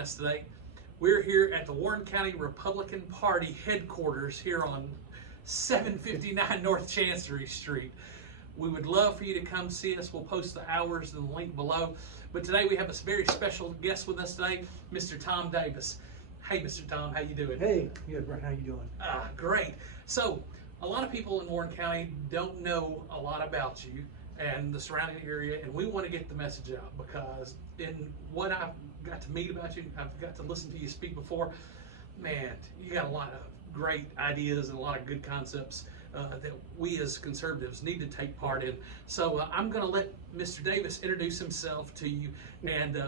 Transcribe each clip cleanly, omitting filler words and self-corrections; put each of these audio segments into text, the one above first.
us today. We're here at the Warren County Republican Party headquarters here on 759 North Chancery Street. We would love for you to come see us. We'll post the hours and the link below. But today we have a very special guest with us today, Mr. Tom Davis. Hey, Mr. Tom, how you doing? Hey, good, Brent. How you doing? Great. So, a lot of people in Warren County don't know a lot about you and the surrounding area, and we want to get the message out because in what I've got to meet about you, I've got to listen to you speak before, man, you got a lot of great ideas and a lot of good concepts that we as conservatives need to take part in. So I'm going to let Mr. Davis introduce himself to you, and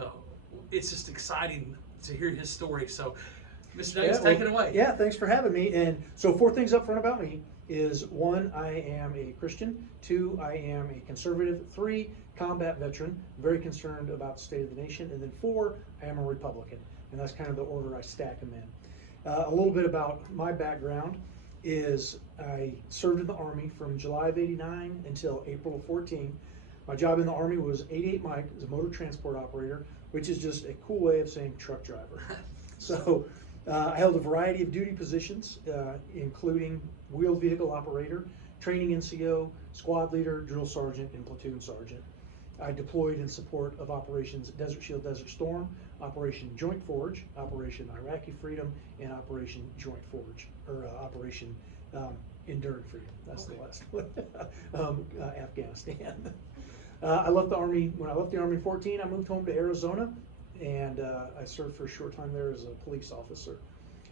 it's just exciting to hear his story. So, Mr. Davis, take it away. Yeah, thanks for having me. And so 4 things up front about me is 1, I am a Christian. 2, I am a conservative. 3, combat veteran, very concerned about the state of the nation. And then 4, I am a Republican. And that's kind of the order I stack them in. A little bit about my background is I served in the Army from July of '89 until April of 14. My job in the Army was 88 Mike as a motor transport operator, which is just a cool way of saying truck driver. So I held a variety of duty positions, including wheeled vehicle operator, training NCO, squad leader, drill sergeant, and platoon sergeant. I deployed in support of Operations Desert Shield, Desert Storm, Operation Joint Forge, Operation Iraqi Freedom, and Operation Joint Forge, or Operation Enduring Freedom. That's the last one. Afghanistan. I left the Army, when I left the Army in 14, I moved home to Arizona, and I served for a short time there as a police officer.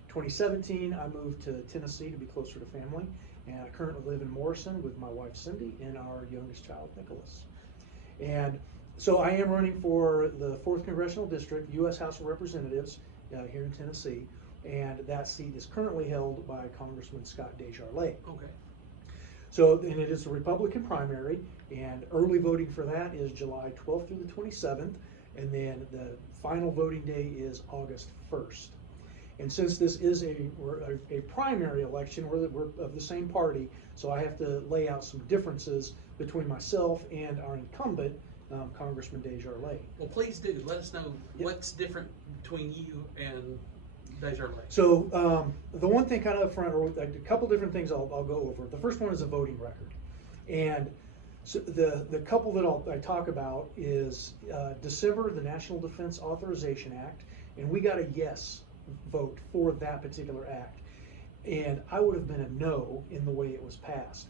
2017, I moved to Tennessee to be closer to family, and I currently live in Morrison with my wife Cindy and our youngest child Nicholas. And so I am running for the 4th Congressional District, U.S. House of Representatives here in Tennessee, and that seat is currently held by Congressman Scott Desjardins. Okay. So, and it is a Republican primary, and early voting for that is July 12th through the 27th, and then the final voting day is August 1st. And since this is a primary election, we're of the same party, so I have to lay out some differences between myself and our incumbent, Congressman Desjardins. Well, please do. Let us know what's different between you and Desjardins. So the one thing kind of up front, or a couple different things I'll go over. The first one is a voting record. And so the couple that I talk about is December, the National Defense Authorization Act, and we got a yes vote for that particular act. And I would have been a no in the way it was passed.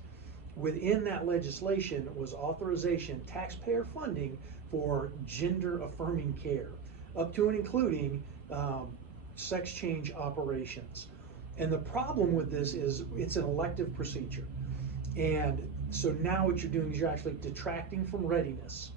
Within that legislation was authorization, taxpayer funding for gender affirming care, up to and including sex change operations. And the problem with this is it's an elective procedure. And so now what you're doing is you're actually detracting from readiness.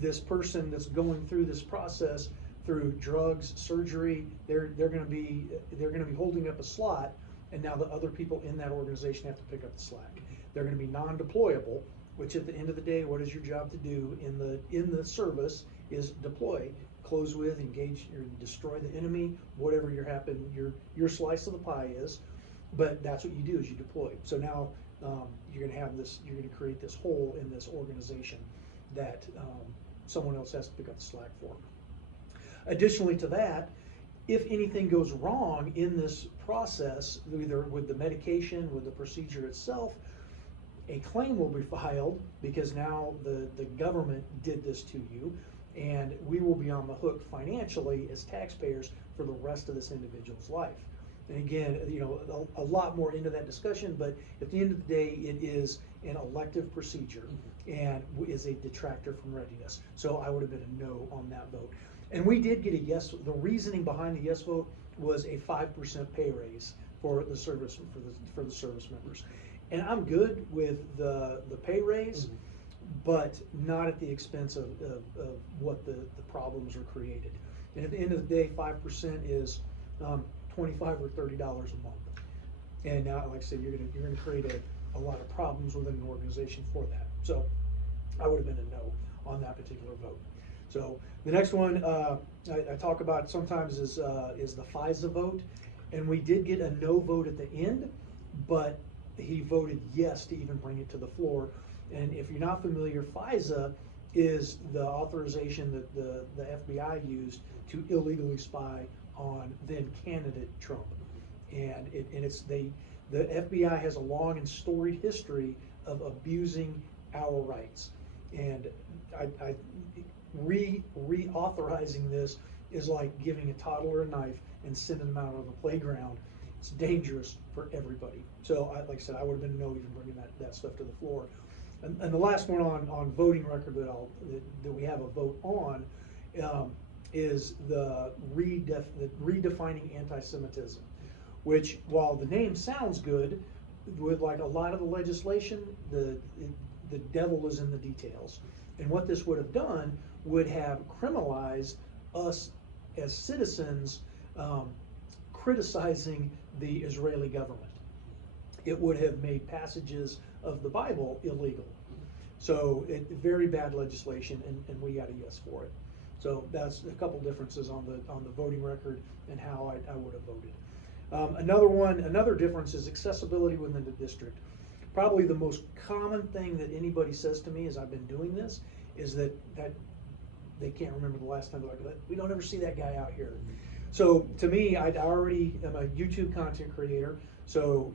This person that's going through this process through drugs, surgery, they're going to be holding up a slot, and now the other people in that organization have to pick up the slack. They're going to be non-deployable, which at the end of the day, what is your job to do in the service is deploy, close with, engage, or destroy the enemy, whatever your slice of the pie is. But that's what you do is you deploy. So now you're going to have this. You're going to create this hole in this organization that someone else has to pick up the slack for. Additionally to that, if anything goes wrong in this process, either with the medication, with the procedure itself, a claim will be filed because now the government did this to you, and we will be on the hook financially as taxpayers for the rest of this individual's life. And again, a lot more into that discussion, but at the end of the day, it is an elective procedure and is a detractor from readiness. So I would have been a no on that vote. And we did get a yes. The reasoning behind the yes vote was a 5% pay raise for the service for the service members. And I'm good with the pay raise, but not at the expense of what the problems are created. And at the end of the day, 5% is $25 or $30 a month. And now, like I said, you're gonna create a lot of problems within an organization for that. So I would have been a no on that particular vote. So the next one I talk about sometimes is the FISA vote, and we did get a no vote at the end, but he voted yes to even bring it to the floor. And if you're not familiar, FISA is the authorization that the FBI used to illegally spy on then candidate Trump. And the FBI has a long and storied history of abusing our rights. And reauthorizing this is like giving a toddler a knife and sending them out on the playground. It's dangerous for everybody. So, like I said, I would have been no even bringing that stuff to the floor. And the last one on voting record that we have a vote on is the redefining anti-Semitism, which, while the name sounds good, with like a lot of the legislation, the devil is in the details. And what this would have done would have criminalized us as citizens criticizing the Israeli government. It would have made passages of the Bible illegal. So very bad legislation, and we got a yes for it. So that's a couple differences on the voting record and how I would have voted. Another difference is accessibility within the district. Probably the most common thing that anybody says to me as I've been doing this is that they can't remember the last time they're like, we don't ever see that guy out here. So to me, I already am a YouTube content creator. So,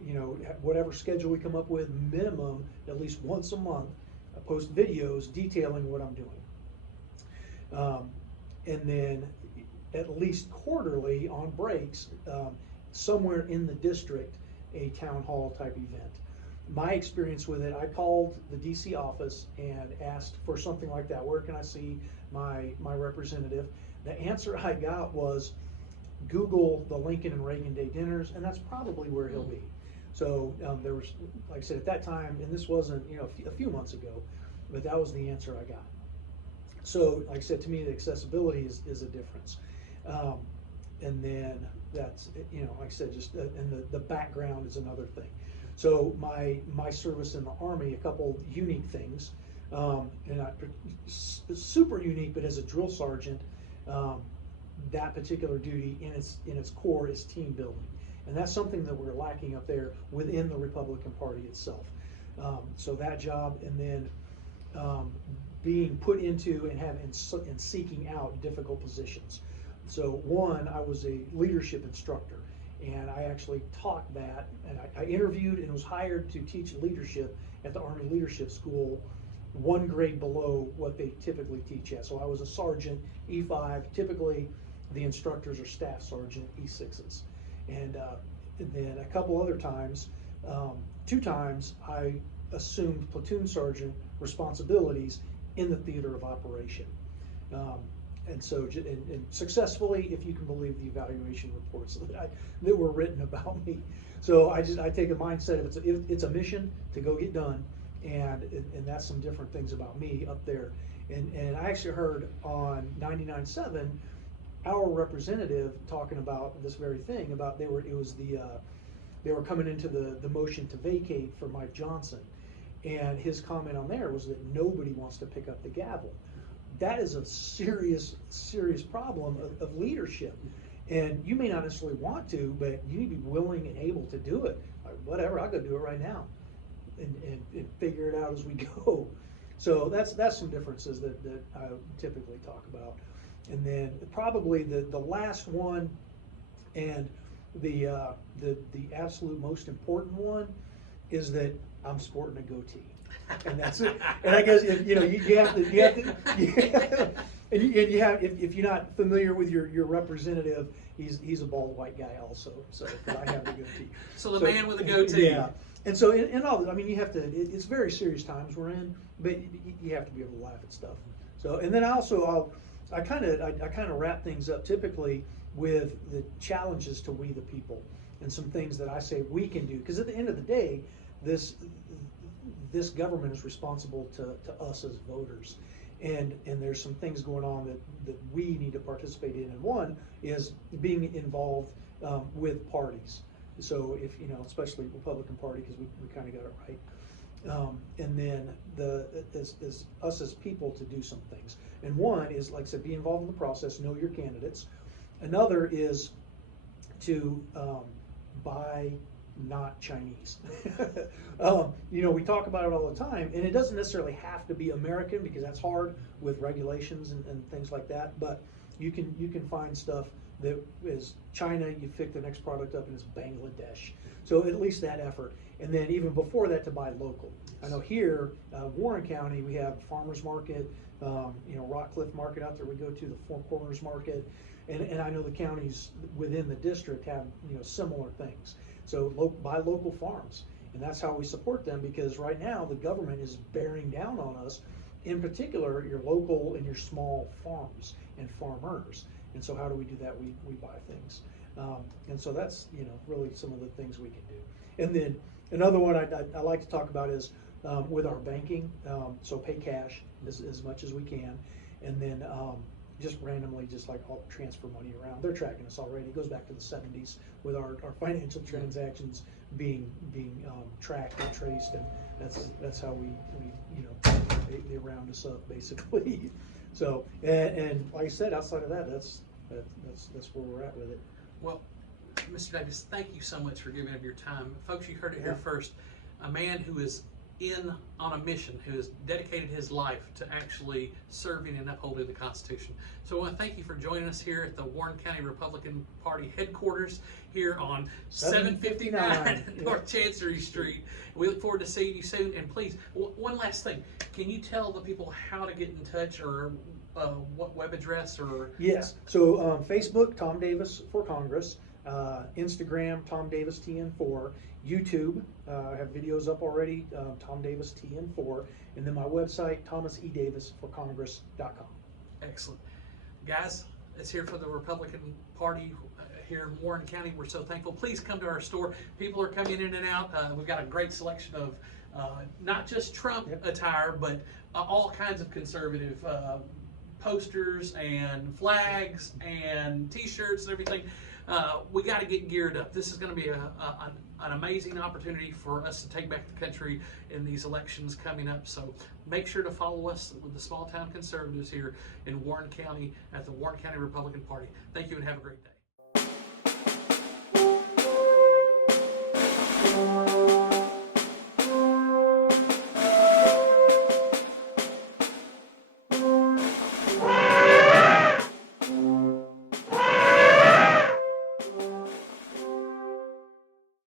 whatever schedule we come up with, minimum at least once a month, I post videos detailing what I'm doing. And then at least quarterly on breaks, somewhere in the district, a town hall type event. My experience with it, I called the DC office and asked for something like that. Where can I see my representative? The answer I got was, Google the Lincoln and Reagan Day dinners, and that's probably where he'll be. So there was, like I said, at that time, and this wasn't a few months ago, but that was the answer I got. So, like I said, to me, the accessibility is a difference. And then that's, like I said, just and the background is another thing. So my service in the Army, a couple unique things, and not super unique, but as a drill sergeant, that particular duty in its core is team building, and that's something that we're lacking up there within the Republican Party itself. So that job, and then being put into and seeking out difficult positions. So one, I was a leadership instructor, and I actually taught that, and I interviewed and was hired to teach leadership at the Army Leadership School, one grade below what they typically teach at. So I was a sergeant, E5. Typically, the instructors are staff sergeant, E6s. And then a couple other times, 2 times, I assumed platoon sergeant responsibilities in the theater of operation. And so, and successfully, if you can believe the evaluation reports that were written about me. So I take a mindset of it's a mission to go get done, and that's some different things about me up there. And I actually heard on 99.7 our representative talking about this very thing, about they were coming into the motion to vacate for Mike Johnson, and his comment on there was that nobody wants to pick up the gavel. That is a serious problem of leadership, and you may not necessarily want to, but you need to be willing and able to do it. Whatever, I'll go do it right now, and figure it out as we go. So that's some differences that I typically talk about. And then probably the last one, and the absolute most important one, is that I'm sporting a goatee, and that's it. And I guess if if you're not familiar with your representative, he's a bald white guy also. So I have the goatee. So the man with the goatee. Yeah. And so in all, I mean, you have to. It's very serious times we're in, but you have to be able to laugh at stuff. So, and then I kind of wrap things up typically with the challenges to we the people, and some things that I say we can do, because at the end of the day, this government is responsible to us as voters, and there's some things going on that we need to participate in. And one is being involved with parties. So if especially Republican Party, because we kind of got it right. And then as us as people to do some things. And one is, like I said, be involved in the process, know your candidates. Another is to buy not Chinese. We talk about it all the time, and it doesn't necessarily have to be American because that's hard with regulations and things like that. But you can find stuff that is China. You pick the next product up and it's Bangladesh. So at least that effort, and then even before that to buy local. I know here, Warren County, we have farmers market, Rockcliffe Market out there. We go to the Four Corners Market, and I know the counties within the district have similar things. So buy local farms, and that's how we support them, because right now the government is bearing down on us, in particular your local and your small farms and farmers. And so how do we do that? We buy things, and so that's really some of the things we can do. And then another one I like to talk about is with our banking. So pay cash as much as we can, and then just randomly, just like I'll transfer money around. They're tracking us already. It goes back to the 70s with our financial transactions being tracked and traced, and that's how we they round us up basically. So and like I said, outside of that, that's where we're at with it. Well, Mr. Davis, thank you so much for giving up your time. Folks, you heard it here first. A man who is on a mission, who has dedicated his life to actually serving and upholding the Constitution. So I want to thank you for joining us here at the Warren County Republican Party headquarters here on 759 North Chancery Street. We look forward to seeing you soon. And please, one last thing. Can you tell the people how to get in touch, or what web address? Or Yes. So Facebook, Tom Davis for Congress. Instagram, Tom Davis TN4. YouTube, I have videos up already, Tom Davis TN4, and then my website, thomasedavisforcongress.com. Excellent. Guys, it's here for the Republican Party here in Warren County. We're so thankful. Please come to our store. People are coming in and out. We've got a great selection of not just Trump attire, but all kinds of conservative posters and flags and t-shirts and everything. We got to get geared up. This is going to be an amazing opportunity for us to take back the country in these elections coming up. So make sure to follow us with the small town conservatives here in Warren County at the Warren County Republican Party. Thank you and have a great day.